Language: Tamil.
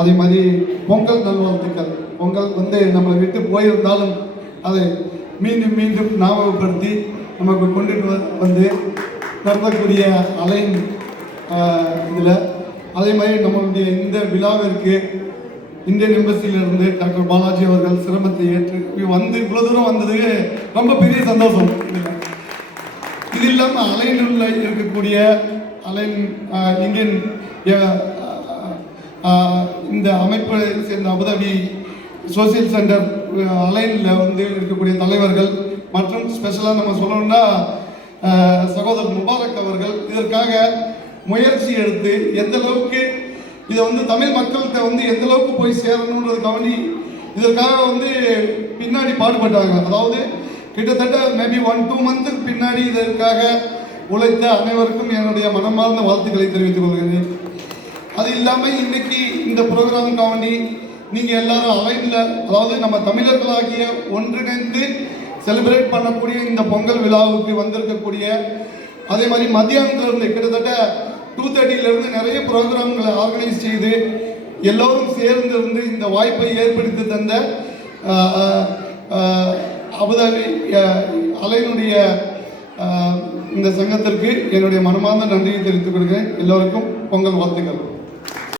அதே மாதிரி பொங்கல் நல்வாழ்த்துக்கள். பொங்கல் நம்மளை விட்டு போயிருந்தாலும் அதை மீண்டும் மீண்டும் ஞாபகப்படுத்தி நமக்கு கொண்டுட்டு வந்து நடத்தக்கூடிய அலைன் இதில் அதே மாதிரி நம்மளுடைய இந்த விழாவிற்கு இந்தியன் எம்பசியிலிருந்து டாக்டர் பாலாஜி அவர்கள் சிரமத்தை ஏற்று இவ்வளோ தூரம் வந்ததுக்கு ரொம்ப பெரிய சந்தோஷம். இது இல்லாமல் அலைனில் இருக்கக்கூடிய அலைன் இந்தியன் இந்த அமைப்பை சேர்ந்த அபுதாபி சோசியல் சென்டர் அலைனில் இருக்கக்கூடிய தலைவர்கள் மற்றும் ஸ்பெஷலாக நம்ம சொல்லணும்னா சகோதரர் முபாரக் அவர்கள் இதற்காக முயற்சி எடுத்து எந்த அளவுக்கு இதை தமிழ் மக்கள்கிட்ட எந்த அளவுக்கு போய் சேரணுன்றதுக்காண்டி இதற்காக பின்னாடி பாடுபட்டாங்க. அதாவது கிட்டத்தட்ட மேபி 1-2 மந்த்துக்கு பின்னாடி இதற்காக உழைத்த அனைவருக்கும் என்னுடைய மனமார்ந்த வாழ்த்துக்களை தெரிவித்துக் கொள்கிறேன். அது இல்லாமல் இன்னைக்கு இந்த ப்ரோக்ராமுக்காண்டி நீங்கள் எல்லாரும் அலைனில், அதாவது நம்ம தமிழர்களாகிய ஒன்றிணைந்து செலிப்ரேட் பண்ணக்கூடிய இந்த பொங்கல் விழாவுக்கு வந்திருக்கக்கூடிய, அதே மாதிரி மத்தியானத்திலிருந்து கிட்டத்தட்ட 2:30 நிறைய ப்ரோக்ராம்களை ஆர்கனைஸ் செய்து எல்லோரும் சேர்ந்து இருந்து இந்த வாய்ப்பை ஏற்படுத்தி தந்த அபுதாபி அலைனுடைய இந்த சங்கத்திற்கு என்னுடைய மனமார்ந்த நன்றியை தெரிவித்துக் கொள்கிறேன். எல்லோருக்கும் பொங்கல் வாழ்த்துக்கள்.